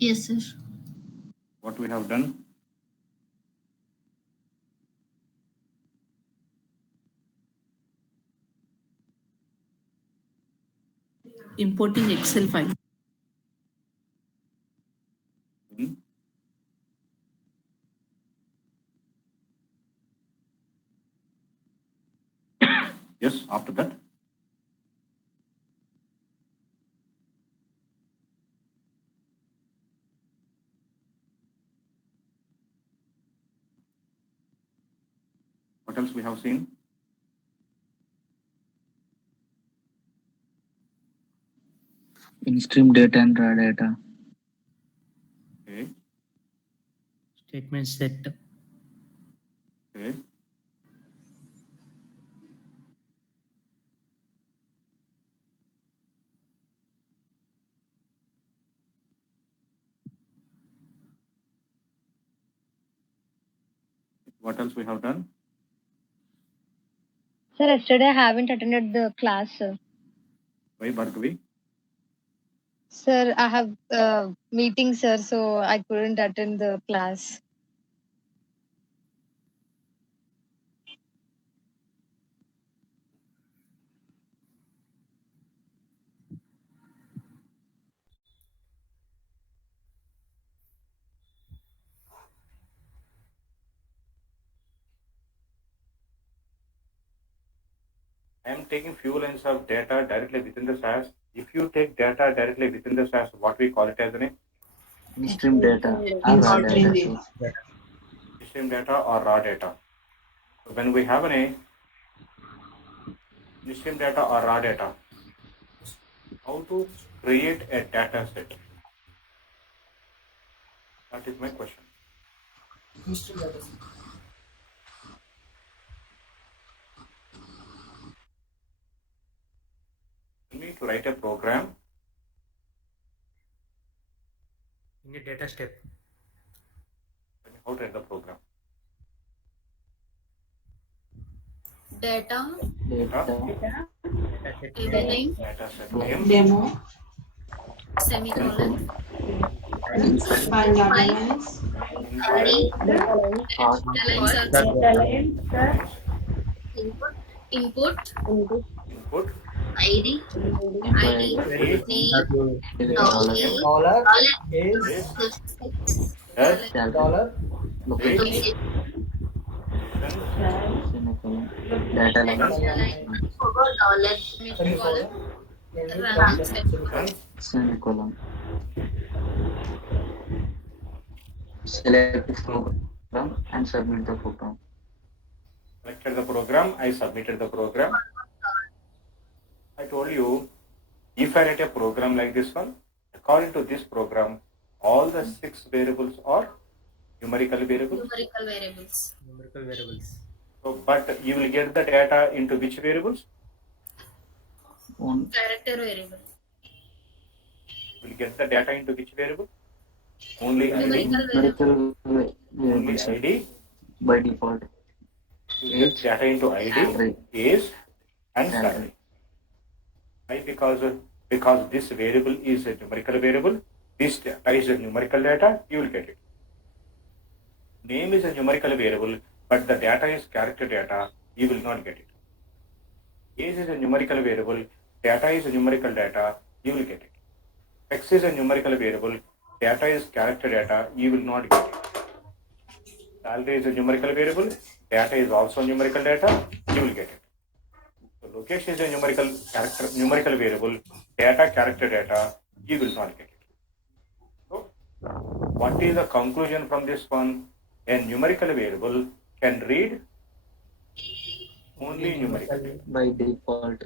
Yes, sir. What we have done? Importing Excel file. Hmm? Yes, after that. What else we have seen? In-stream data and raw data. Okay. Statement set. Okay. What else we have done? Sir, yesterday I haven't attended the class, sir. Why, Bhargavi? Sir, I have meeting, sir, so I couldn't attend the class. I am taking few lines of data directly within the SAS. If you take data directly within the SAS, what we call it as an In-stream data or raw data. stream data or raw data. So when we have an stream data or raw data, how to create a data set? That is my question. You need to write a program. In a data step. How to write the program? Data. Data. Name. Data set name. Demo. Semicolon. Find data lines. ID. Or Data lines. Input. Input. ID. ID. Name. Dollar is dollar. Location. data line. Dollar. Semicolon. Semicolon. Select program and submit the program. Selected the program. I submitted the program. I told you, if I write a program like this one, according to this program, all the 6 variables are numerical variables. Numerical variables. So, but you will get the data into which variables? Character variable. You will get the data into which variable? Only ID. Numerical Only variables ID. by default. You will get data into ID, Salary. age, and salary. Why? Because this variable is a numerical variable. This data is a numerical data. You will get it. Name is a numerical variable, but the data is character data. You will not get it. Age is a numerical variable. Data is a numerical data. You will get it. Sex is a numerical variable. Data is character data. You will not get it. Salary is a numerical variable. Data is also numerical data. You will get it. So location is a numerical variable. Data, character data. You will not get it. So what is the conclusion from this one? A numerical variable can read only numerical data. By default.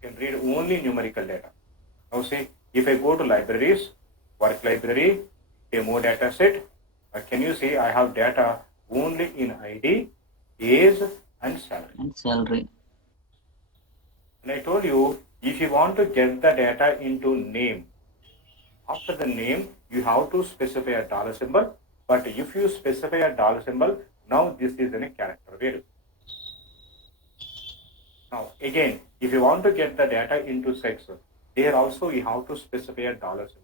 Can read only numerical data. Now see, if I go to libraries, work library, demo data set, can you see I have data only in ID, age, and salary. And I told you, if you want to get the data into name, after the name, you have to specify a dollar symbol. But if you specify a dollar symbol, now this is in a character variable. Now again, if you want to get the data into sex, there also you have to specify a dollar symbol.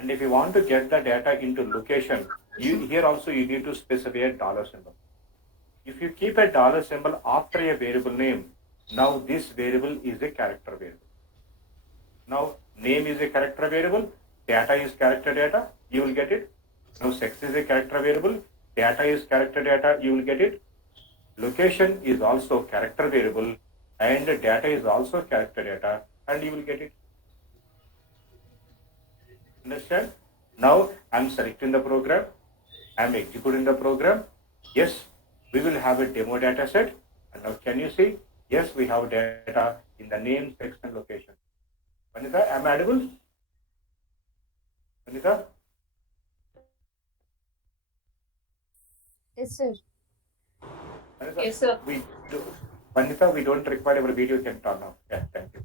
And if you want to get the data into location, here also you need to specify a dollar symbol. If you keep a dollar symbol after a variable name, now this variable is a character variable. Now name is a character variable, data is character data, you will get it. Now sex is a character variable, data is character data, you will get it. Location is also character variable and data is also character data, and you will get it. Understand? Now I'm selecting the program, I'm executing the program. Yes, we will have a demo data set. And now can you see? Yes, we have data in the name, sex, and location. Vanita, am I audible? Vanita? Yes, sir. Vanita, Yes, sir. Vanita, we don't require our video, you can turn off. Yeah, thank you.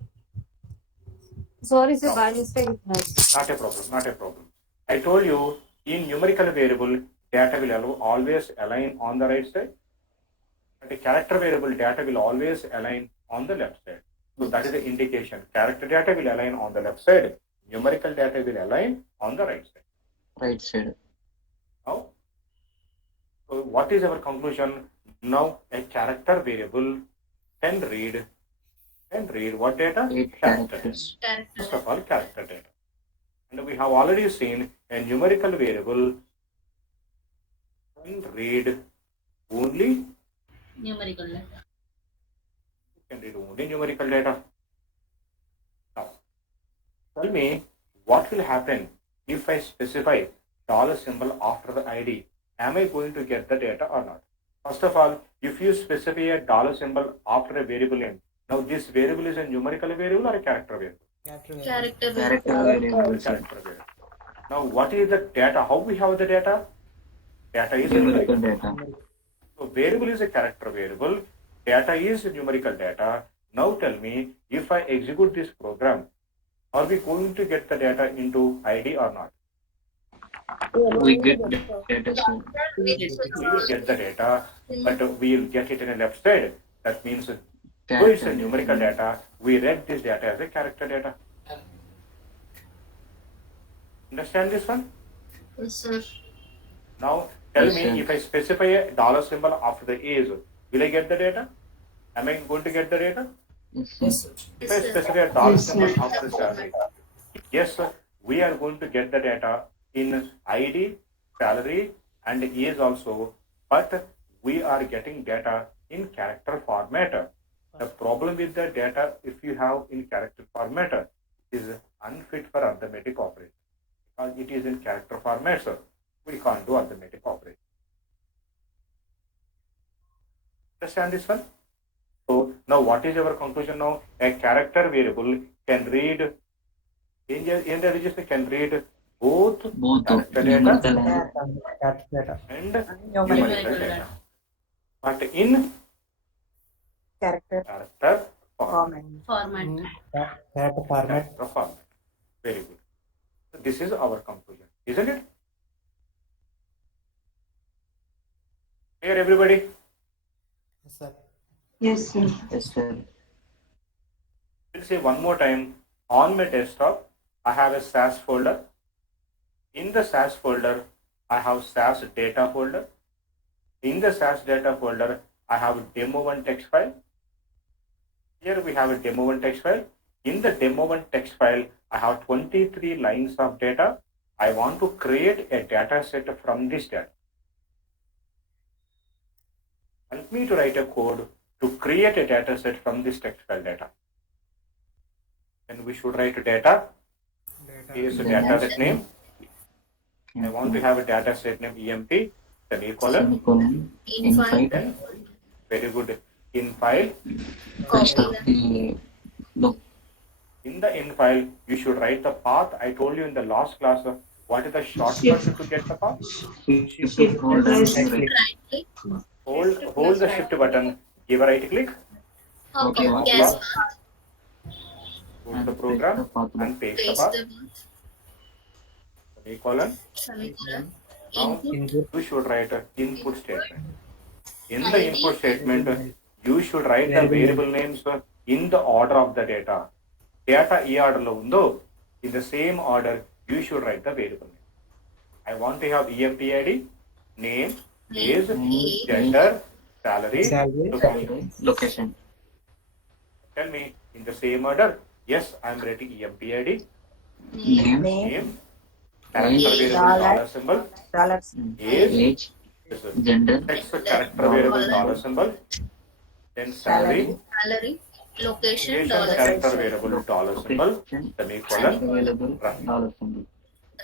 Sorry, sir. No. By mistake. Not a problem, not a problem. I told you, in numerical variable, data will always align on the right side. But a character variable, data will always align on the left side. So that is the indication. Character data will align on the left side. Numerical data will align on the right side. Right side. Now, so what is our conclusion? Now a character variable can read what data? 8 Character data. characters. First of all, character data. And we have already seen a numerical variable can read only Numerical data. Numerical data. Now, tell me what will happen if I specify dollar symbol after the ID. Am I going to get the data or not? First of all, if you specify a dollar symbol after a variable name, now this variable is a numerical variable or a character variable? Character Character variable. variable. Character variable. Now, what is the data? How we have the data? Data is Numerical numerical. data. So variable is a character variable, data is numerical data. Now tell me, if I execute this program, are we going to get the data into ID or not? We get data soon. We will get the data, but we will get it in a left side. That means, though it's a Character numerical data. data, we read this data as a character data. Understand this one? Yes, sir. Now tell Yes, me, sir. if I specify a dollar symbol after the age, will I get the data? Am I going to get the data? Yes, sir. If I specify a dollar symbol after the salary, yes, sir, we are going to get the data in ID, salary, and age also, but we are getting data in character format. The problem with the data, if you have in character format, is unfit for arithmetic operation. Because it is in character format, so we can't do arithmetic operation. Understand this one? So now what is our conclusion now? A character variable can read in the register can read both Both character numerical data and and numerical data. But in Character character format. Format. Character format. Very good. So this is our conclusion, isn't it? Here everybody. Yes, sir. Yes, sir. Let's say one more time. On my desktop, I have a SAS folder. In the SAS folder, I have SAS data folder. In the SAS data folder, I have demo1 text file. Here we have a demo1 text file. In the demo1 text file, I have 23 lines of data. I want to create a data set from this data. Help me to write a code to create a data set from this text file data. And we should write data. Here's a data set name. I want to have a data set name EMP, semicolon. Semicolon. In file. Then, very good. In file. First Copy of that. the look. In the in file, you should write the path. I told you in the last class, what is the shortcut to get the path? Shift hold and plus right. Right click. Hold the shift button, give a right click, Okay. Okay. Yes. go to And the paste program the path. and paste the Paste path, the semicolon. semicolon. Now Input. you should write an input statement. In the ID. input statement, you should write the variable names in the order of the data. Data e order lo undo, in the same order you should write the variable name. I want to have EMPID, name, age, gender, salary, Salary. location. Location. Tell me in the same order. Yes, I am writing EMPID, Name. name, character variable dollar symbol, Dollar. age, Gender. text character variable dollar symbol, then salary, location, character variable dollar symbol, Location. semicolon, Available. run. Dollar symbol.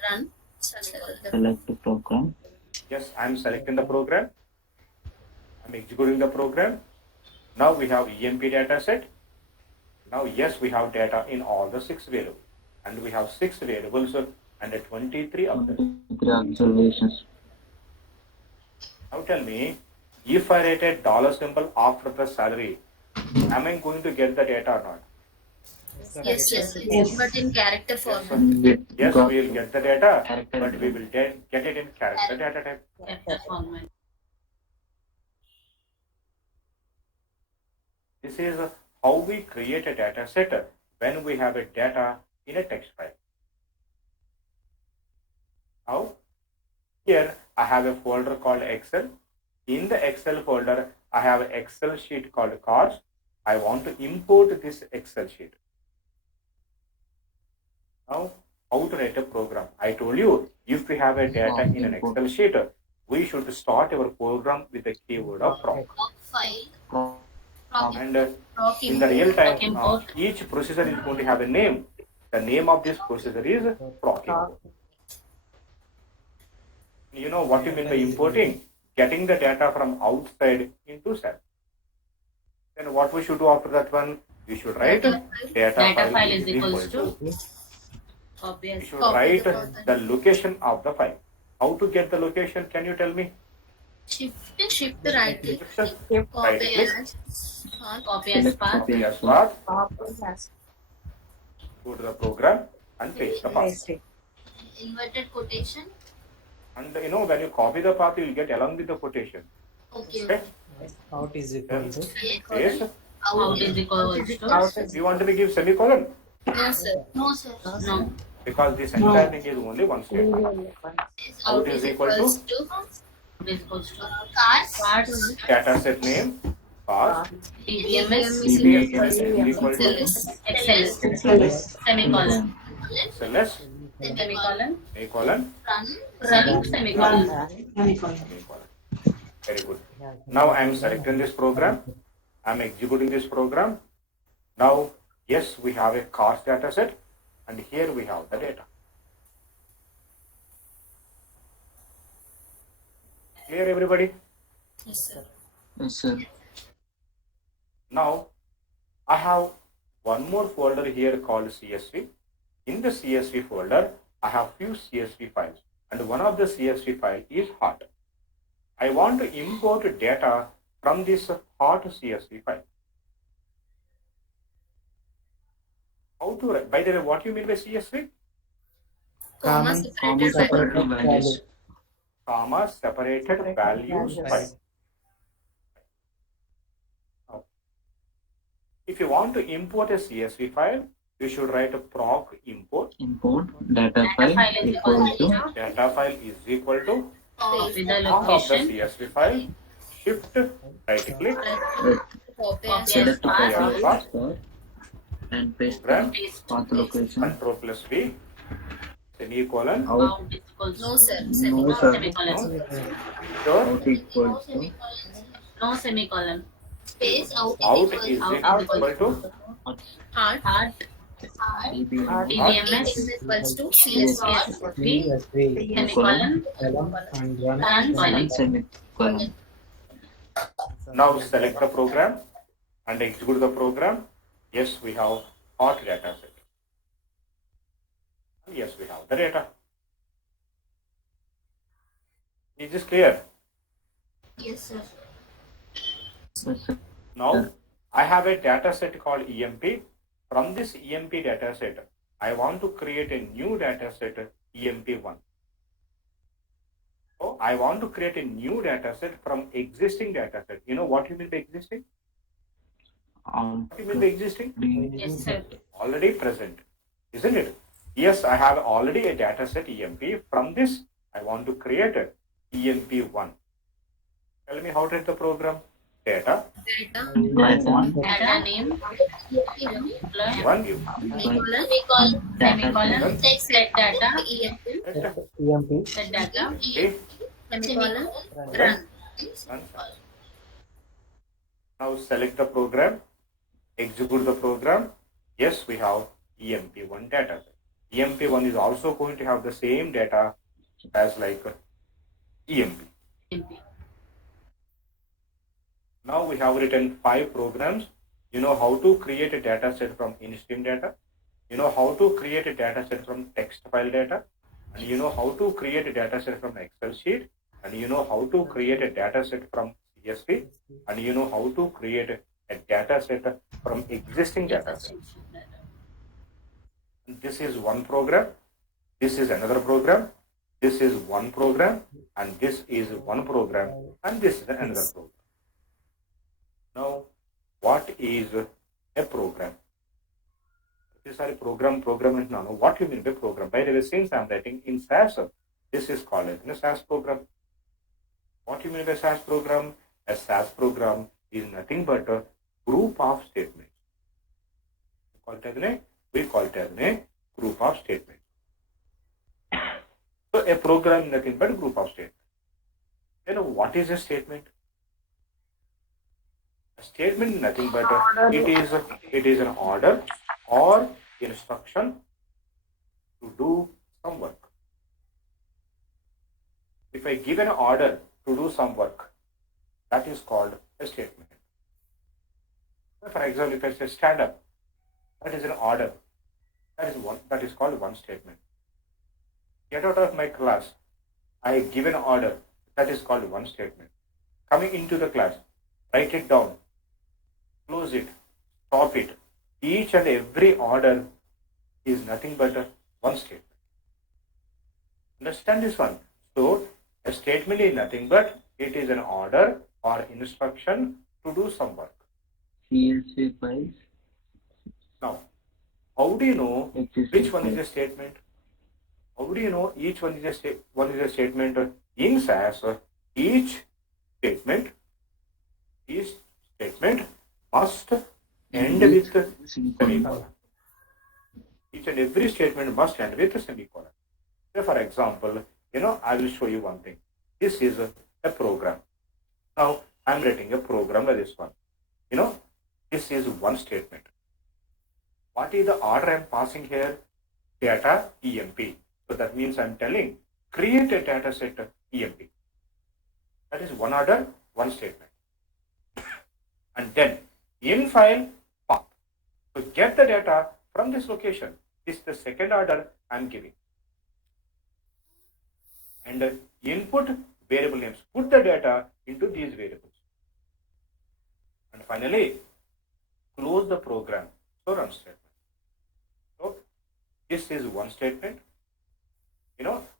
run. Select the program. Yes, I am selecting the program. I am executing the program. Now we have EMP data set. Now, yes, we have data in all the 6 variables. And we have 6 variables and 23 of them. 3 observations. Now tell me, if I write a dollar symbol after the salary, am I going to get the data or not? Yes. But in character format. Yes, Got we will get the data, character but we will get it in character data type. This is how we create a data set when we have a data in a text file. Now, here I have a folder called Excel. In the Excel folder, I have an Excel sheet called cards. I want to import this Excel sheet. Now, how to write a program? I told you, if we have a data in an Excel sheet, we should start our program with the keyword of proc. File. And in the real time, each processor is going to have a name. The name of this processor is proc import. You know what you mean by importing? Getting the data from outside into cell. Then what we should do after that one? We should write data file is equal to. We should write the location of the file. How to get the location? Can you tell me? Shift right click. Right click. Copy as path. Copy as path. Yes. Go to the program and paste the path. Paste it. Inverted quotation. And you know, when you copy the path, you will get along with the quotation. Okay. Out is equal to. Paste. Out is equal to. Out is You want to give semicolon? No, sir. No. Because this entire thing is only one statement. Out is equal to Cards. data set name, path, DBMS is equal to XLS. Semicolon. SLS, semicolon, Run. Semicolon. semicolon. Very good. Now I am selecting this program. I am executing this program. Now, yes, we have a cost data set, and here we have the data. Clear, everybody? Yes, sir. Yes, sir. Now, I have one more folder here called CSV. In the CSV folder, I have few CSV files, and one of the CSV file is hot. I want to import data from this hot CSV file. How to write? By the way, what do you mean by CSV? Comma separated Separated by values. Comma separated values file. Now, if you want to import a CSV file, you should write a proc import. Import data file equal to. Data file is equal to with the path of the location. CSV file. Shift right click. Copy as Select the path. path and paste Program. the path location. Control plus V. Semicolon. Out. No, sir. No, sir. Sure. Out equal to. No semicolon. Space out Out is equal to hard. DBMS is equals to CSV. Semicolon. And And one semicolon. now select the program and execute the program. Yes, we have hot data set. Yes, we have the data. Is this clear? Yes, sir. Yes, sir. Now, I have a data set called EMP. From this EMP data set, I want to create a new data set, EMP1. So, I want to create a new data set from existing data set. You know what you mean by existing? What you mean by existing? Yes, sir. Already present, isn't it? Yes, I have already a data set EMP. From this, I want to create a EMP1. Tell me how to write the program. Data. Line 1. Data name. Semicolon. One you. Semicolon. Semicolon. Set data. Set EMP. Set data. EMP. Semicolon. Run. Run. Run. Now select the program. Execute the program. Yes, we have EMP1 data. EMP1 is also going to have the same data as like EMP. Now we have written 5 programs. You know how to create a data set from in-stream data. You know how to create a data set from text file data. And you know how to create a data set from Excel sheet. And you know how to create a data set from CSV. And you know how to create a data set from existing data sets. This is one program. This is another program. This is one program. And this is one program. And this is another program. Now, what is a program? This is a program and now what do you mean by program? By the way, since I'm writing in SAS, this is called as a SAS program. What do you mean by SAS program? A SAS program is nothing but a group of statements. We call it as a group of statements. So a program is nothing but a group of statements. You know what is a statement? A statement is nothing but it is an order or instruction to do some work. If I give an order to do some work, that is called a statement. For example, if I say stand up, that is an order. That is called one statement. Get out of my class. I give an order. That is called one statement. Coming into the class, write it down, close it, stop it. Each and every order is nothing but one statement. Understand this one? So, a statement is nothing but it is an order or instruction to do some work. CSV files. Now, how do you know Existing which one is a statement? How do you know each one is a statement? In SAS, each statement must end with semicolon. Each and every statement must end with a semicolon. So for example, I will show you one thing. This is a program. Now, I'm writing a program like this one. This is one statement. What is the order I'm passing here? Data EMP. So that means I'm telling, create a data set EMP. That is one order, one statement. And then, in file path. So get the data from this location. This is the second order I'm giving. And input variable names. Put the data into these variables. And finally, close the program. So run statement. So this is one statement.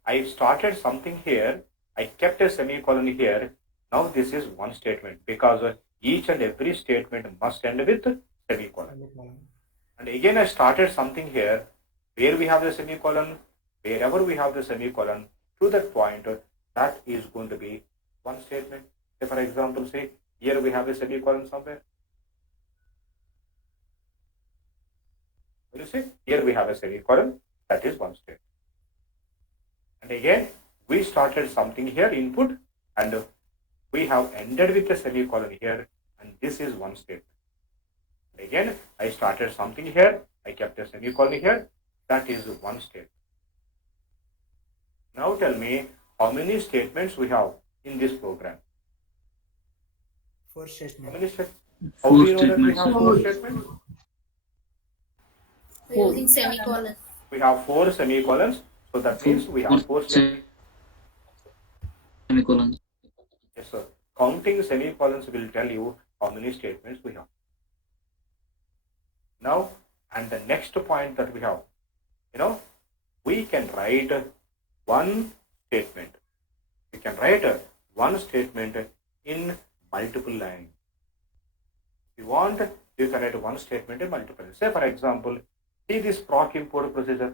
I started something here. I kept a semicolon here. Now this is one statement because each and every statement must end with semicolon. And again, I started something here where we have the semicolon. Wherever we have the semicolon, to that point, that is going to be one statement. Say, for example, say here we have a semicolon somewhere. What do you say? Here we have a semicolon. That is one statement. And again, we started something here, input, and we have ended with a semicolon here, and this is one statement. And again, I started something here, I kept a semicolon here, that is one statement. Now tell me, how many statements we have in this program? 4 statements. How many statements? How do you know that we have 4 statements? We're using semicolon. We have 4 semicolons, so that means we have 4 statements. Semicolons. Yes, sir. Counting semicolons will tell you how many statements we have. Now, and the next point that we have, we can write one statement. We can write one statement in multiple lines. If you want, you can write one statement in multiple lines. Say, for example, see this proc import procedure.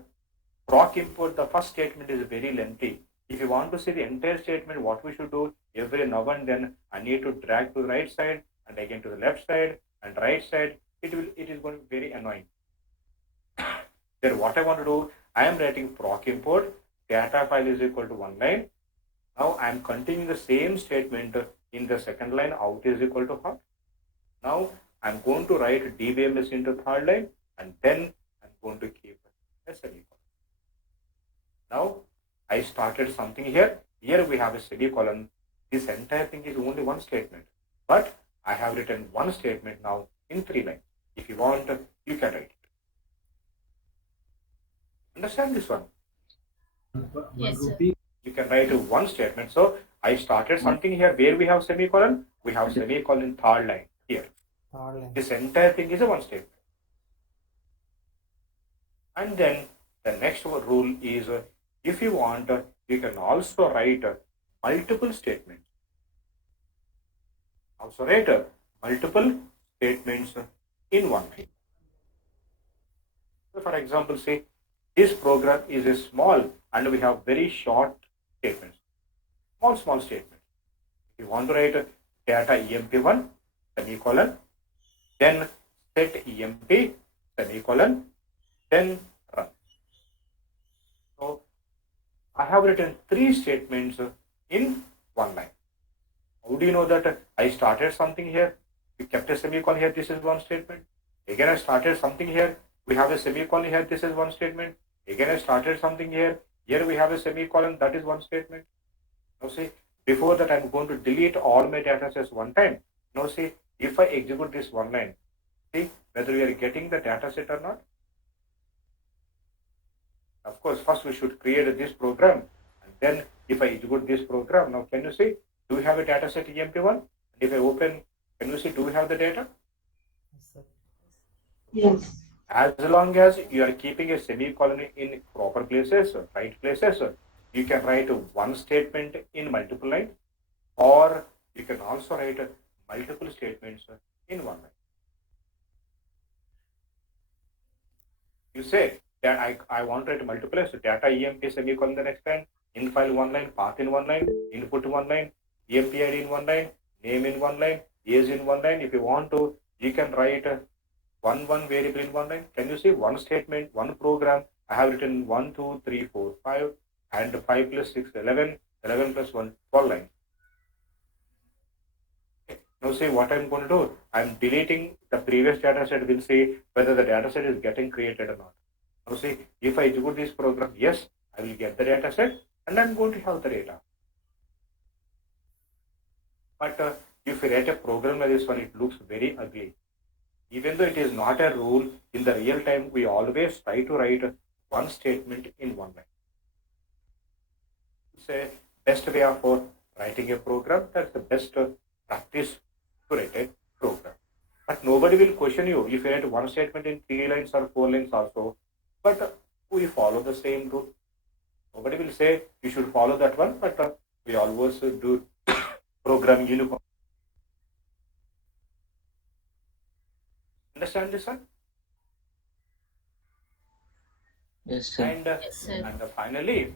proc import, the first statement is very lengthy. If you want to see the entire statement, what we should do, every now and then I need to drag to the right side and again to the left side and right side. It is going to be very annoying. Then what I want to do, I am writing proc import, data file is equal to one line. Now I am continuing the same statement in the second line, out is equal to hot. Now I'm going to write dbms into third line, and then I'm going to keep a semicolon. Now I started something here. Here we have a semicolon. This entire thing is only one statement, but I have written one statement now in 3 lines. If you want, you can write it. Understand this one? Yes, sir. You can write one statement. So I started something here where we have semicolon. We have semicolon in third line here. This entire thing is a one statement. And then the next rule is, if you want, you can also write multiple statements. Also write multiple statements in one line. So for example, say this program is a small and we have very short statements. Small statements. If you want to write data emp1 semicolon, then set emp semicolon, then run. So I have written 3 statements in one line. How do you know that I started something here? We kept a semicolon here, this is one statement. Again I started something here, we have a semicolon here, this is one statement. Again I started something here, here we have a semicolon, that is one statement. Now see, before that I'm going to delete all my data sets one time. Now see, if I execute this one line, see whether we are getting the data set or not. Of course, first we should create this program, and then if I execute this program, now can you see, do we have a data set emp1? And if I open, can you see, do we have the data? Yes. As long as you are keeping a semicolon in proper places, right places, you can write one statement in multiple lines, or you can also write multiple statements in one line. You say that I want to write multiple lines, so data emp semicolon the next line, in file one line, path in one line, input one line, emp id in one line, name in one line, age in one line. If you want to, you can write one variable in one line. Can you see one statement, one program? I have written 1, 2, 3, 4, 5, and 5 plus 6, 11, 11 plus 1, 12 lines. Okay. Now see what I'm going to do. I'm deleting the previous data set. We'll see whether the data set is getting created or not. Now see, if I execute this program, yes, I will get the data set and I'm going to have the data. But if you write a program like this one, it looks very ugly. Even though it is not a rule, in the real time, we always try to write one statement in one line. It's a best way of writing a program. That's the best practice to write a program. But nobody will question you if you write one statement in 3 lines or 4 lines also. But we follow the same rule. Nobody will say you should follow that one, but we always do program uniform. Understand this one? Yes, sir. And, Yes, sir. and finally,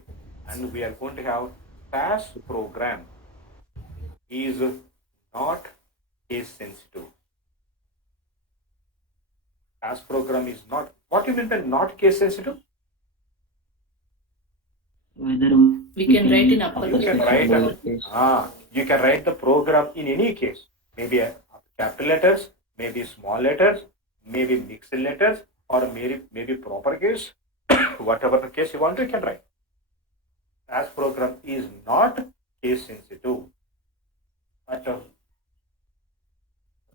and we are going to have SAS program is not case sensitive. SAS program is not. What do you mean by not case sensitive? Whether We can write in upper You can write lowercase. you can write the program in any case. Maybe capital letters, maybe small letters, maybe mixed letters, or maybe proper case. Whatever the case you want, you can write. SAS program is not case sensitive. But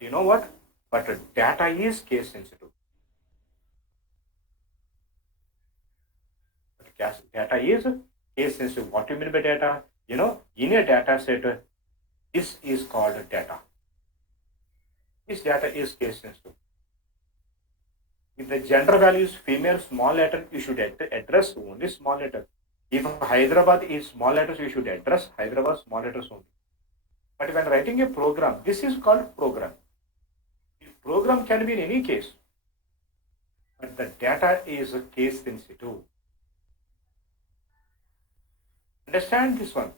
you know what? But data is case sensitive. Data is case sensitive. What do you mean by data? You know, in a data set, this is called data. This data is case sensitive. If the gender value is female small letter, you should address only small letter. If Hyderabad is small letters, you should address Hyderabad small letters only. But when writing a program, this is called program. The program can be in any case, but the data is case sensitive. Understand this one?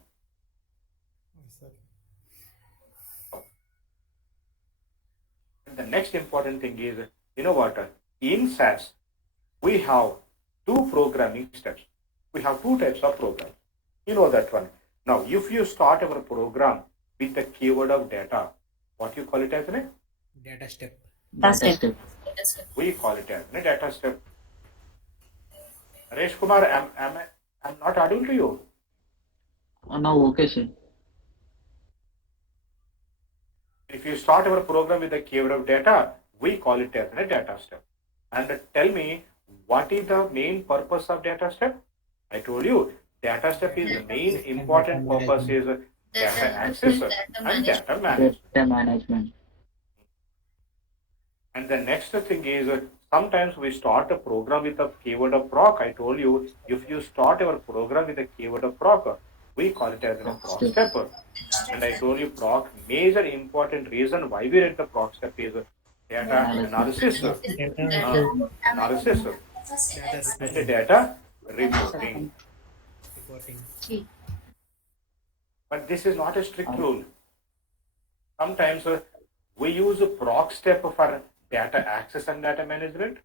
Yes, sir. And the next important thing is, you know what? In SAS, we have two programming steps. We have two types of programs. You know that one. Now, if you start our program with the keyword of data, what you call it as a? Data step. Data step. We call it as a data step. Ramesh Kumar, I'm not audible to you. Now, okay, sir. If you start our program with the keyword of data, we call it as a data step. And tell me, what is the main purpose of data step? I told you, data step is the main important purpose is data access and data management. Data management. And the next thing is, sometimes we start a program with a keyword of proc. I told you, if you start our program with a keyword of proc, we call it as a proc step. And I told you, proc, major important reason why we read the proc step is data analysis, analysis, and the data reporting. But this is not a strict rule. Sometimes we use a proc step for data access and data management.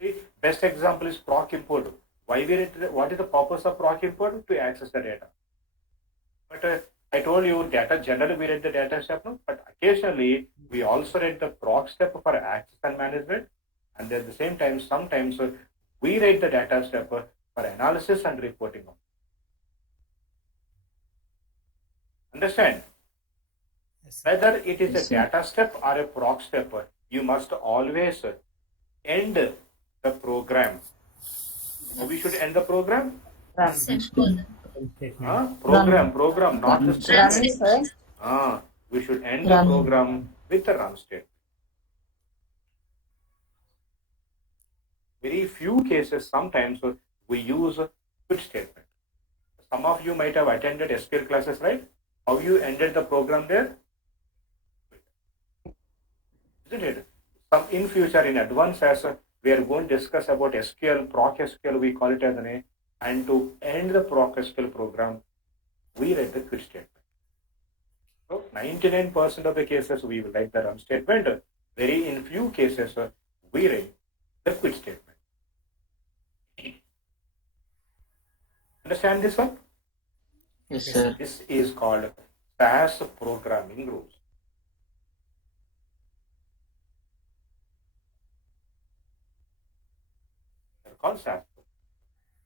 The best example is proc import. Why we read, what is the purpose of proc import? To access the data. But I told you, data generally we read the data step, no? But occasionally we also read the proc step for access and management, and at the same time, sometimes we read the data step for analysis and reporting. Understand? Whether it is a data step or a proc step, you must always end the program. We should end the program. Program, not the statement. Run, sir. We should end the program with the run statement. Very few cases, sometimes we use quit statement. Some of you might have attended SQL classes, right? How you ended the program there? Isn't it? In future, in advance, as we are going to discuss about SQL, proc SQL, we call it as an A. And to end the proc SQL program, we write the quit statement. So 99% of the cases we will write the run statement. Very in few cases we write the quit statement. Understand this one? Yes, sir. This is called SAS programming rules. They're called SAS.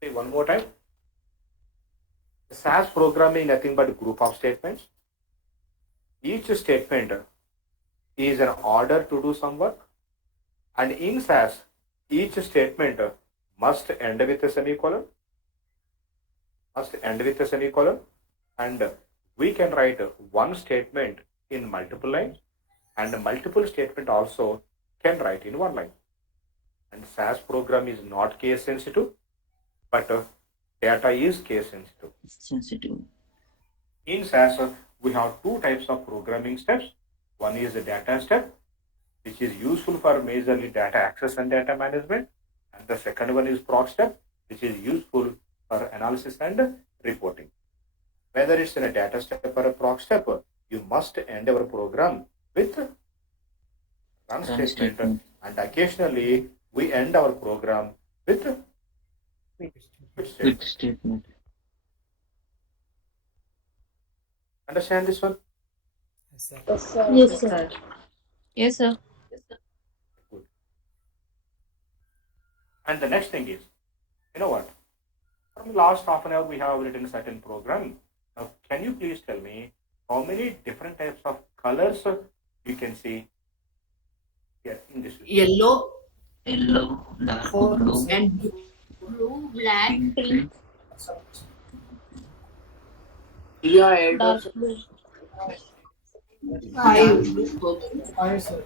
Say one more time. SAS programming is nothing but a group of statements. Each statement is an order to do some work. And in SAS, each statement must end with a semicolon. And we can write one statement in multiple lines, and multiple statement also can write in one line. And SAS program is not case sensitive, but data is case sensitive. In SAS, we have two types of programming steps. One is the data step, which is useful for majorly data access and data management. And the second one is proc step, which is useful for analysis and reporting. Whether it's in a data step or a proc step, you must end our program with run statement. And occasionally we end our program with quit statement. Understand this one? Yes, sir. Yes, sir. Yes, sir. Good. And the next thing is, you know what? From the last half an hour, we have written a certain program. Now, can you please tell me how many different types of colors you can see here in this? Yellow Dark Four. blue, and blue, black, pink, dark blue. 5. Purple. 5, sir.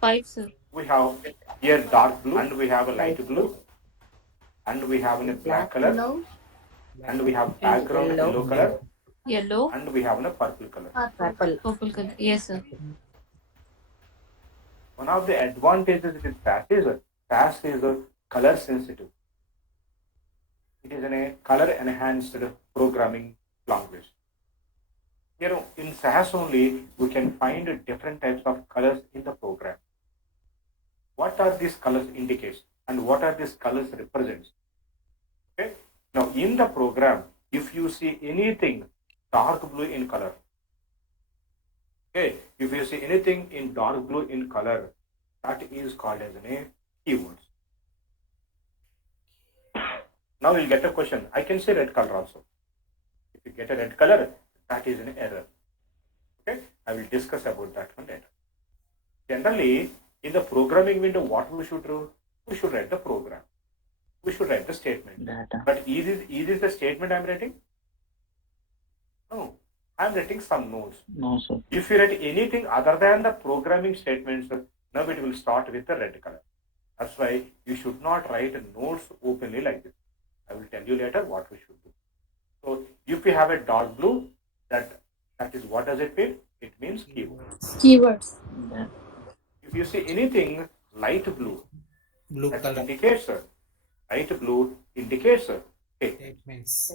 5, sir. We have here dark blue, and we have a light blue, and we have a black color, and we have background yellow color, Yellow, and we have a purple color. Purple. purple color. Yes, sir. One of the advantages with SAS is color sensitive. It is a color enhanced programming language. In SAS only, we can find different types of colors in the program. What are these colors indicates and what are these colors represents? Okay. Now in the program, if you see anything dark blue in color, okay, if you see anything in dark blue in color, that is called as a keywords. Now you'll get a question. I can say red color also. If you get a red color, that is an error. Okay, I will discuss about that one later. Generally, in the programming window, what we should do? We should write the program. We should write the statement. Data. But is this the statement I'm writing? No, I'm writing some nodes. No, sir. If you write anything other than the programming statements, now it will start with the red color. That's why you should not write nodes openly like this. I will tell you later what we should do. So if you have a dark blue, that is what does it mean? It means keyword. Keywords. That. If you see anything light blue, Blue that color. indicates light blue indicates Statements.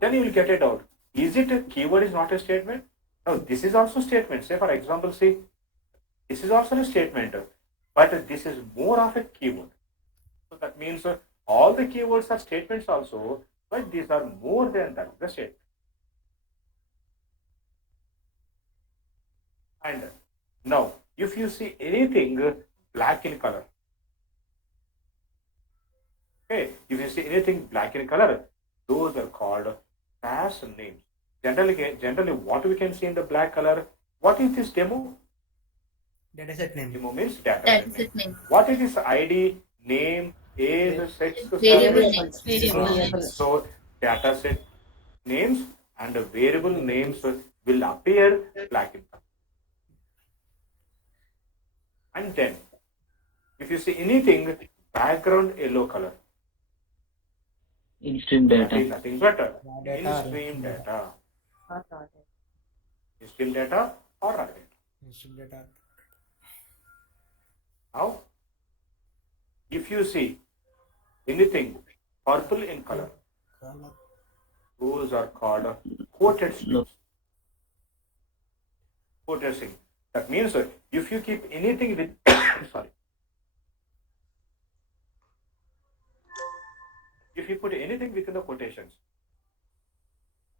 then you will get it out. Is it a keyword is not a statement? No, this is also statement. Say for example, see, this is also a statement, but this is more of a keyword. So that means all the keywords are statements also, but these are more than that, the statement. And now, if you see anything black in color, okay, if you see anything black in color, those are called class names. Generally, what we can see in the black color, what is this demo? Dataset name. Demo means data That's set it name. name. What is this ID, name, age, sex, Variable salary? names. Variable names. So data set names and variable names will appear black in color. And then, if you see anything background yellow color, In-stream that is data. nothing but Data in-stream data. Or not. In-stream data or raw data. In-stream data. Now, if you see anything purple in color, Color. those are called quoted strings. Look. Quoted string. That means if you keep anything with sorry, if you put anything within the quotations,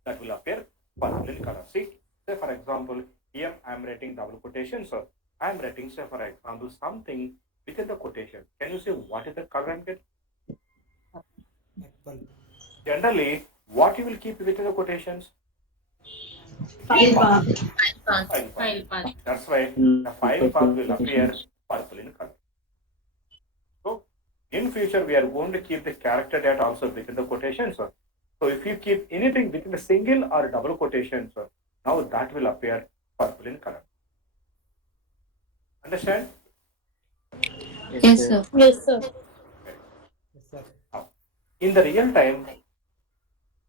that will appear purple in color. See, say for example, here I am writing double quotations. So I am writing, say for example, something within the quotation. Can you say what is the color I'm getting? Apple. Generally, what you will keep within the quotations? File path. File path. File path. File path. That's why the file path will appear purple in color. So in future, we are going to keep the character data also within the quotations. So if you keep anything within a single or double quotations, now that will appear purple in color. Understand? Yes, sir. Yes, sir. Yes, sir. In the real time,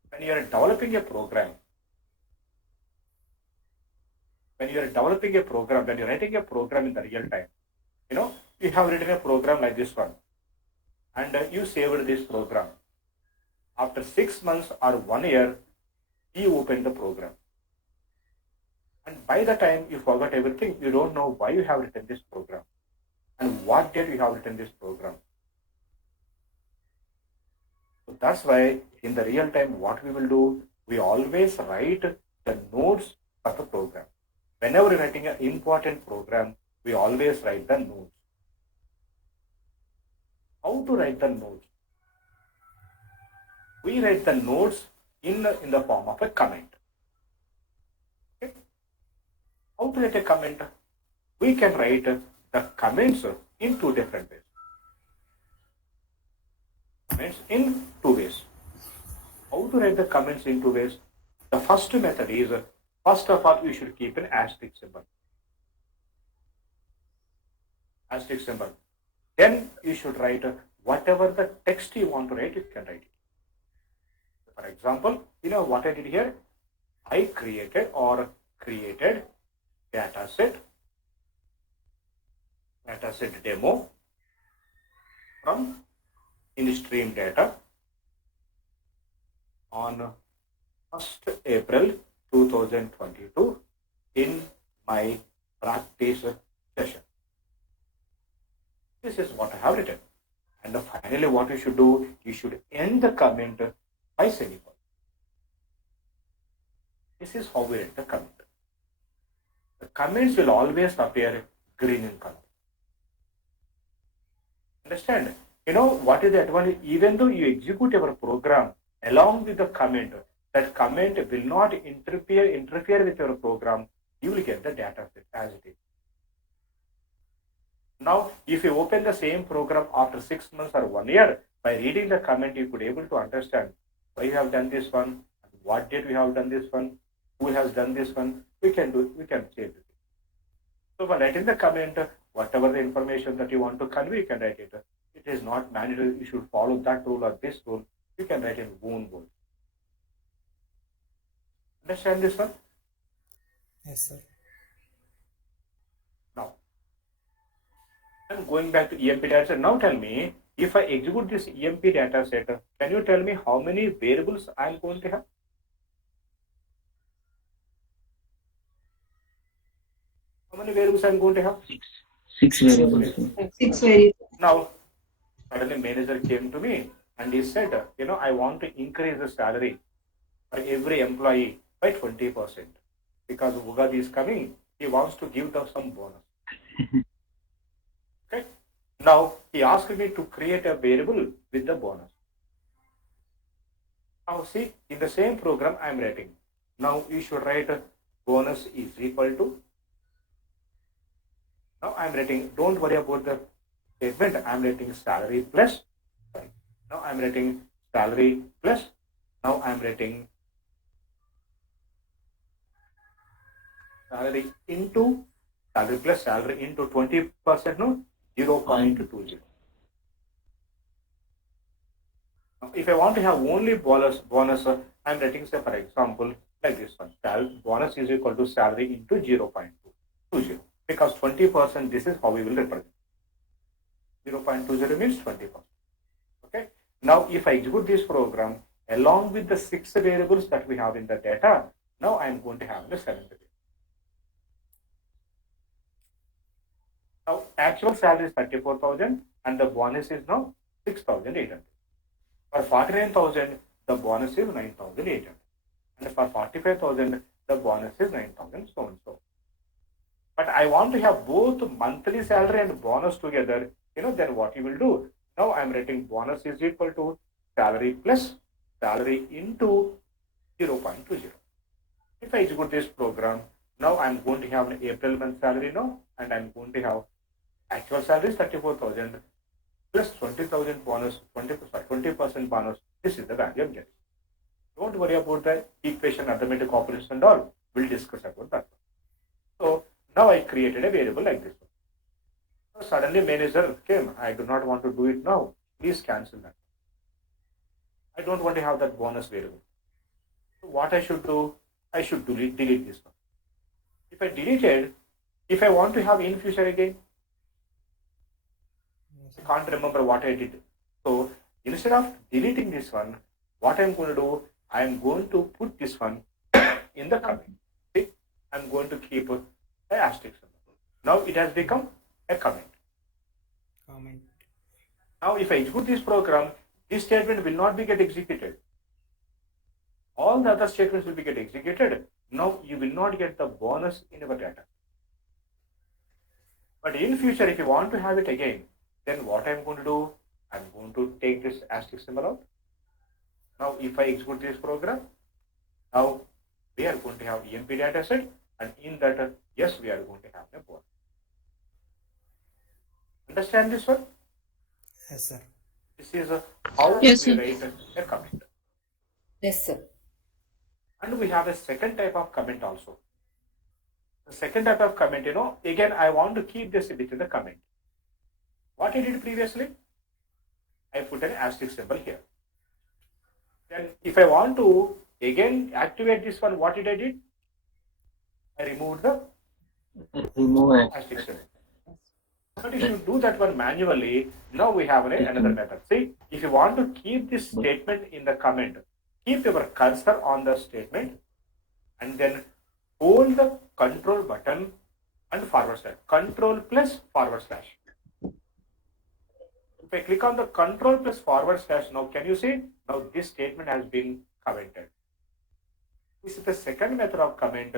when you are developing a program, when you're writing a program in the real time, you have written a program like this one, and you saved this program. After 6 months or 1 year, you open the program. And by the time you forgot everything, you don't know why you have written this program and what date you have written this program. So that's why in the real time, what we will do, we always write the notes of the program. Whenever you're writing an important program, we always write the notes. How to write the notes? We write the notes in the form of a comment. Okay? How to write a comment? We can write the comments in two different ways. Comments in two ways. How to write the comments in two ways? The first method is, first of all, you should keep an asterisk symbol. Asterisk symbol. Then you should write whatever the text you want to write, you can write it. For example, what I did here? I created dataset demo from in stream data on 1st April 2022 in my practice session. This is what I have written. And finally, what you should do, you should end the comment by semicolon. This is how we end the comment. The comments will always appear green in color. Understand? You know what is the advantage? Even though you execute your program along with the comment, that comment will not interfere with your program. You will get the data set as it is. Now, if you open the same program after 6 months or 1 year, by reading the comment, you could able to understand why you have done this one, what date we have done this one, who has done this one. We can change it. So by writing the comment, whatever the information that you want to convey, you can write it. It is not mandatory. You should follow that rule or this rule. You can write in own words. Understand this one? Yes, sir. Now, I'm going back to EMP data set. Now tell me, if I execute this EMP data set, can you tell me how many variables I'm going to have? How many variables I'm going to have? Six variables. Sir. 6 variables. Now, suddenly manager came to me and he said, I want to increase the salary for every employee by 20%. Because Ugadi is coming, he wants to give them some bonus. Okay. Now, he asked me to create a variable with the bonus. Now, see, in the same program I am writing. Now, you should write bonus is equal to. Now, I am writing, don't worry about the statement. I am writing salary plus. Sorry. Now, I am writing salary plus. Now, I am writing salary into salary plus salary into 20%, no? 0.20. If I want to have only bonus, I'm writing, say, for example, like this one. Bonus is equal to salary into 0.20. Because 20%, this is how we will represent. 0.20 means 20%. Okay. Now, if I execute this program along with the 6 variables that we have in the data, now I'm going to have the 7th variable. Now, actual salary is 34,000 and the bonus is now 6,800. For 49,000, the bonus is 9,800. And for 45,000, the bonus is 9,000, so and so. But I want to have both monthly salary and bonus together, then what you will do? Now I'm writing bonus is equal to salary plus salary into 0.20. If I execute this program, now I'm going to have an April month salary now, and I'm going to have actual salary is 34,000 plus 20,000 bonus, 20% bonus. This is the value I'm getting. Don't worry about the equation, arithmetic operations and all. We'll discuss about that. So now I created a variable like this. So suddenly manager came. I do not want to do it now. Please cancel that. I don't want to have that bonus variable. So what I should do? I should delete this one. If I deleted, if I want to have in future again, I can't remember what I did. So instead of deleting this one, what I'm going to do, I'm going to put this one in the comment. See, I'm going to keep an asterisk. Now it has become a comment. Now if I execute this program, this statement will not be get executed. All the other statements will be get executed. Now you will not get the bonus in your data. But in future, if you want to have it again, then what I'm going to do, I'm going to take this asterisk symbol out. Now if I execute this program, now we are going to have EMP data set, and in that, yes, we are going to have a bonus. Understand this one? Yes, sir. This is how Yes, we sir. write a comment. Yes, sir. And we have a second type of comment also. The second type of comment, again, I want to keep this within the comment. What I did previously, I put an asterisk symbol here. Then if I want to again activate this one, what did I did? I removed the Remove it. asterisk symbol. But if you do that one manually, now we have another method. See, if you want to keep this statement in the comment, keep your cursor on the statement and then hold the control button and forward slash. Control plus forward slash. If I click on the control plus forward slash, now can you see? Now this statement has been commented. This is the second method of comment.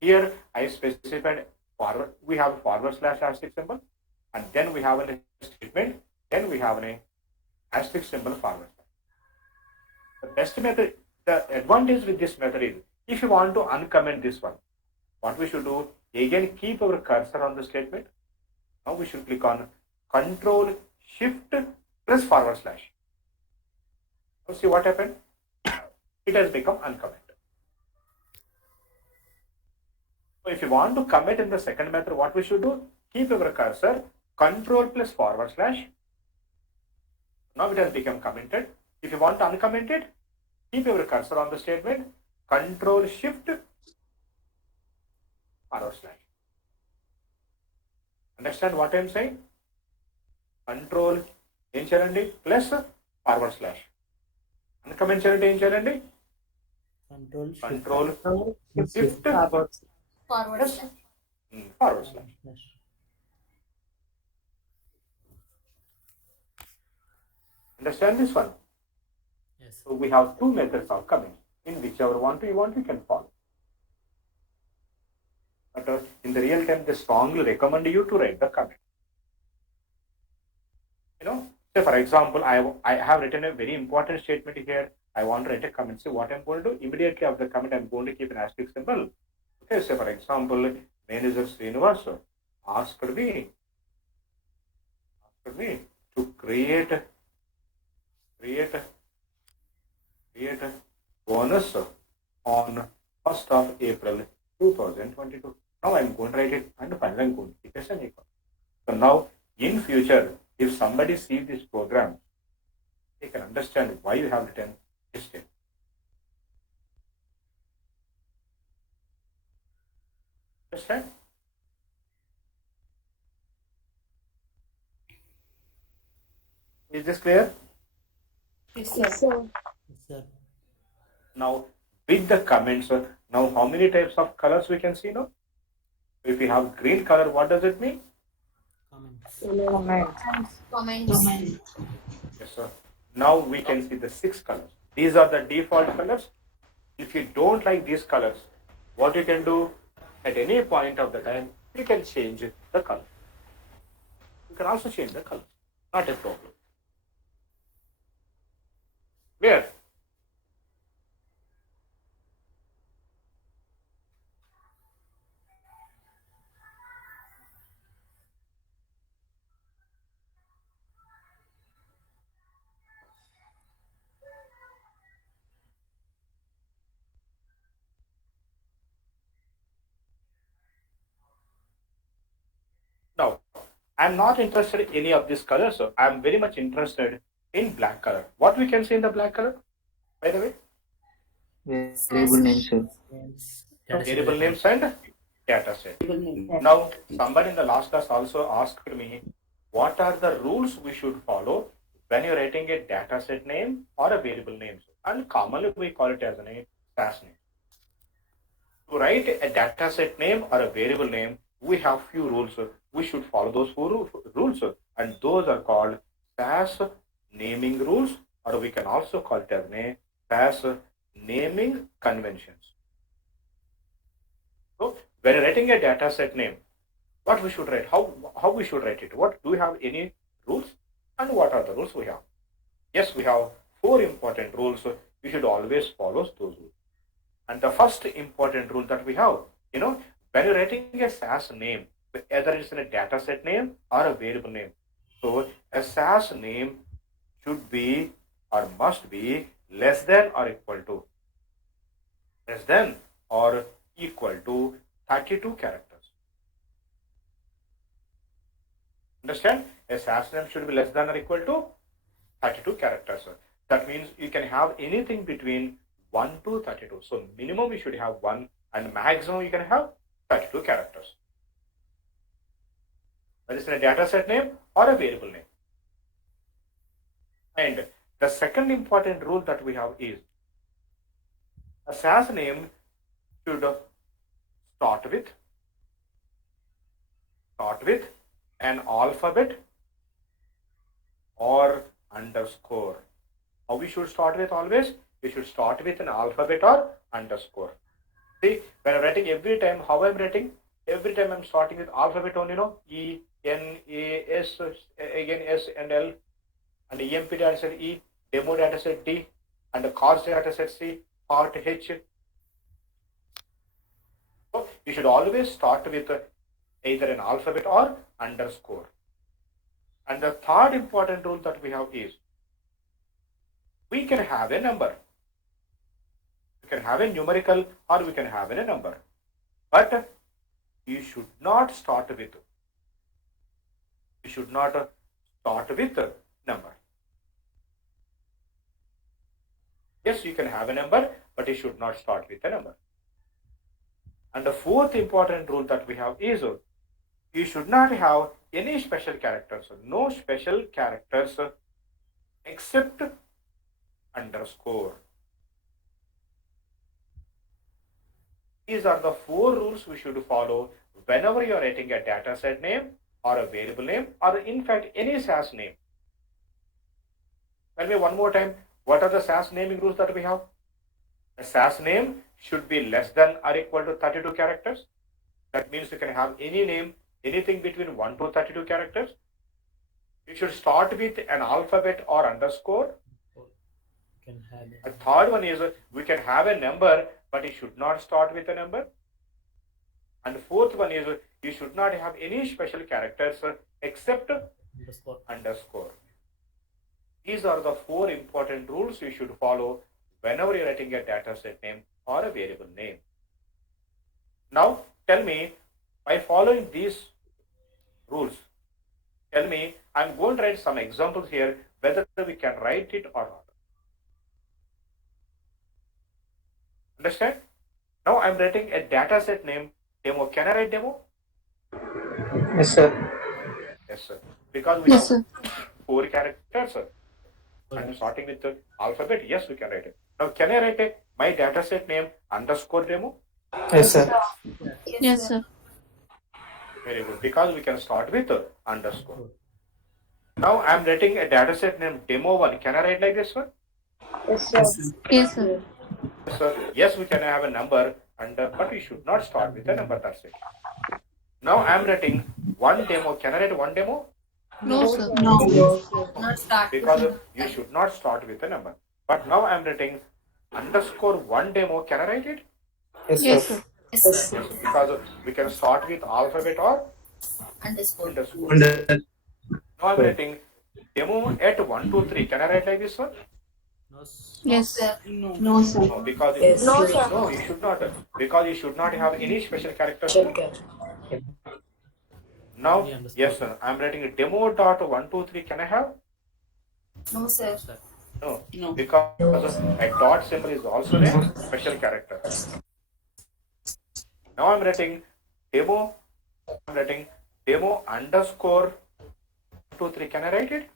Here I specified forward. We have a forward slash asterisk symbol, and then we have a statement. Then we have an asterisk symbol forward slash. The best method, the advantage with this method is, if you want to uncomment this one, what we should do, again keep our cursor on the statement. Now we should click on Control Shift plus forward slash. Now see what happened? It has become uncommented. So if you want to commit in the second method, what we should do, keep your cursor, Control plus forward slash. Now it has become commented. If you want to uncomment it, keep your cursor on the statement, Control Shift forward slash. Understand what I am saying? Control ఏం చేయాలండి plus forward slash uncomment చేయాలంటే ఏం చేయాలండి control shift Forward slash. forward slash. Understand this one? Yes. So we have two methods of coming. In whichever one you want, you can follow. But in the real time, they strongly recommend you to write the comment. You know, say for example, I have written a very important statement here. I want to write a comment. So what I'm going to do, immediately after the comment, I'm going to keep an asterisk symbol. Okay, say for example, manager Srinivas asked me to create a bonus on 1st of April 2022. Now I'm going to write it and finally I'm going to keep a semicolon. So now in future, if somebody sees this program, they can understand why you have written this statement. Understand? Is this clear? Yes, Yes, sir. sir. Now with the comments, now how many types of colors we can see now? If we have green color, what does it mean? Comments. Yes, sir. Now we can see the 6 colors. These are the default colors. If you don't like these colors, what you can do, at any point of the time, you can change the color. You can also change the color. Not a problem. Where? Now, I'm not interested in any of these colors, so I'm very much interested in black color. What we can see in the black color, by the way? Variable name, sir. Variable names and data set. Now, somebody in the last class also asked me, what are the rules we should follow when you're writing a data set name or a variable name? And commonly we call it as a SAS name. To write a data set name or a variable name, we have few rules. We should follow those 4 rules, and those are called SAS naming rules, or we can also call it as SAS naming conventions. So when writing a data set name, what we should write, how we should write it, what do we have any rules, and what are the rules we have? Yes, we have 4 important rules. We should always follow those rules. And the first important rule that we have, when you're writing a SAS name, either it's in a data set name or a variable name. So a SAS name should be or must be less than or equal to 32 characters. Understand? A SAS name should be less than or equal to 32 characters. That means you can have anything between 1 to 32. So minimum you should have 1 and maximum you can have 32 characters. whether it's a data set name or a variable name. And the second important rule that we have is a SAS name should start with an alphabet or underscore. How we should start with always? We should start with an alphabet or underscore. See, when I'm writing every time, how I'm writing? Every time I'm starting with alphabet only, E, N, A, S, again S and L, and EMP dataset E, demo dataset D, and the cost dataset C, part H. So you should always start with either an alphabet or underscore. And the third important rule that we have is we can have a number. We can have a numerical or we can have a number. But you should not start with number. Yes, you can have a number, but you should not start with a number. And the fourth important rule that we have is you should not have any special characters, no special characters except underscore. These are the 4 rules we should follow whenever you are writing a data set name or a variable name or in fact any SAS name. Tell me one more time, what are the SAS naming rules that we have? A SAS name should be less than or equal to 32 characters. That means you can have any name, anything between 1 to 32 characters. You should start with an alphabet or underscore. A third one is we can have a number, but it should not start with a number. And the fourth one is you should not have any special characters except underscore. These are the 4 important rules you should follow whenever you're writing a data set name or a variable name. Now, tell me, by following these rules, tell me, I'm going to write some examples here, whether we can write it or not. Understand? Now I'm writing a data set name demo. Can I write demo? Yes, sir. Yes, sir. Because we Yes, have sir. 4 characters, sir. I'm starting with the alphabet. Yes, we can write it. Now, can I write my data set name underscore demo? Yes, sir. Yes, sir. Very good. Because we can start with underscore. Now I'm writing a data set name demo1. Can I write like this one? Yes, sir. Yes, sir. Yes, we can have a number, and but we should not start with a number. That's it. Now I'm writing one demo. Can I write one demo? No, sir. Not start. Because you should not start with a number. But now I'm writing underscore one demo. Can I write it? Yes, Yes, sir. sir. Yes, Yes, sir. because we can start with alphabet or Underscore. underscore. Now I'm writing demo at 1, 2, 3. Can I write like this one? Yes, Sir. No, sir. No, because Yes. No, sir. no, you should not. Because you should not have any special characters. Now, yes, sir. I'm writing a demo dot 1, 2, 3. Can I have? No, sir. No, because a dot symbol is also a special character. Now I'm writing demo. I'm writing demo underscore 2, 3. Can I write it?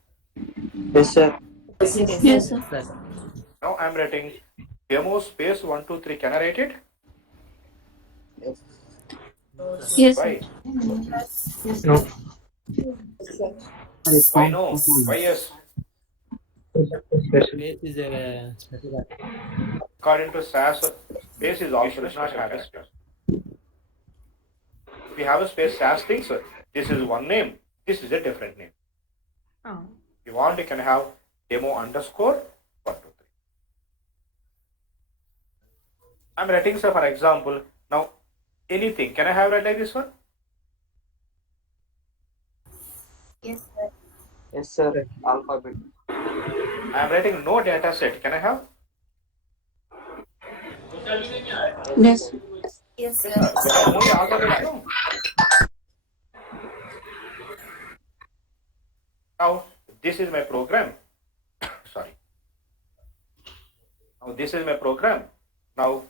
Yes, sir. yes, sir. Now I'm writing demo space 1, 2, 3. Can I write it? Yes, Why? No. Why no? Why yes? Space is a special. According to SAS, space is also a special character. If we have a space, SAS thinks this is one name, this is a different name. Oh. If you want, you can have demo underscore 1, 2, 3. I'm writing, sir, for example, now anything. Can I have right like this one? Yes, sir. Yes, sir. Alphabet. I'm writing no data set. Can I have? yes, Yes, Yes, sir. sir. We have only alphabet. No? Now, this is my program. Sorry. Now, this is my program. Now,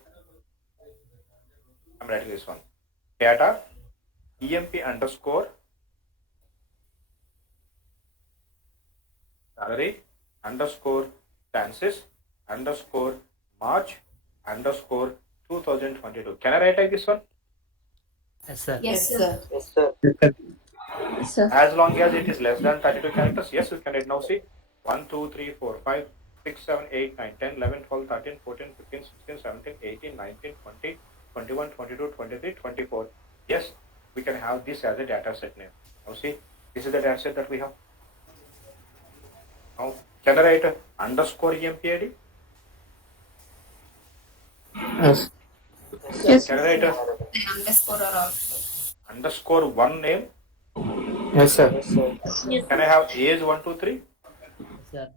I'm writing this one. Data, EMP underscore, salary underscore census underscore March underscore 2022. Can I write like this one? Yes, sir. Yes, sir. Yes, sir. Yes, sir. As long as it is less than 32 characters, yes, you can write. Now see, 1, 2, 3, 4, 5, 6, 7, 8, 9, 10, 11, 12, 13, 14, 15, 16, 17, 18, 19, 20, 21, 22, 23, 24. Yes, we can have this as a data set name. Now see, this is the data set that we have. Now, can I write underscore empid? Yes. Yes. Can I write The underscore or all. underscore one name? Yes, sir. Yes, sir. Can I have age 1, 2, 3? Yes, sir.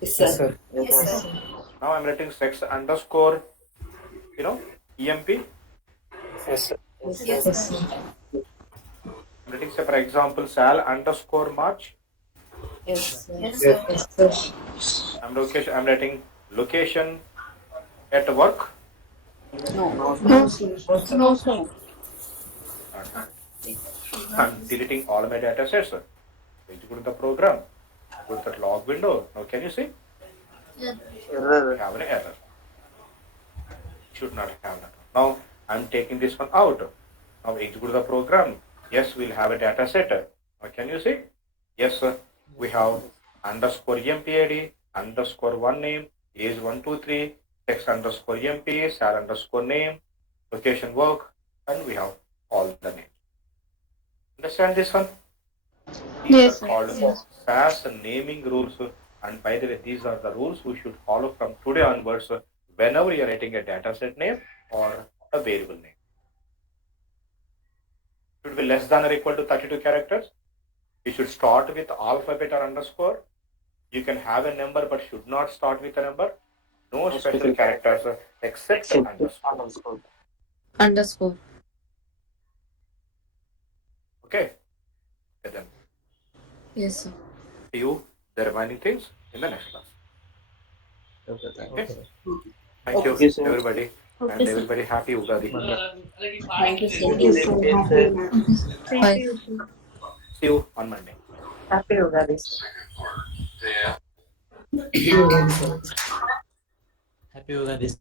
Yes, sir. Yes, sir. Now I'm writing sex underscore, emp. Yes, sir. Yes, sir. I'm writing, say, for example, sal underscore March. Yes, Yes, sir. I'm writing location at work. No, sir. No, sir. I'm deleting all my data sets. Execute the program. Go to the log window. Now can you see? We Error. have an error. Should not have that. Now I'm taking this one out. Now execute the program. Yes, we'll have a data set. Now can you see? Yes, sir. We have underscore empid, underscore one name, age 1, 2, 3, text underscore emp, sal underscore name, location work, and we have all the names. Understand this one? These Yes, are sir. called SAS naming rules. And by the way, these are the rules we should follow from today onwards whenever you are writing a data set name or a variable name. Should be less than or equal to 32 characters. You should start with alphabet or underscore. You can have a number but should not start with a number. No special characters except underscore. Underscore. Okay? Then Yes, sir. see you the remaining things in the next class. Okay, Okay? Okay. Thank you, Okay, sir. everybody. And everybody happy Ugadi. Thank you, sir. Yes, sir. Bye. See you on Monday. Happy Ugadi. Happy Ugadi.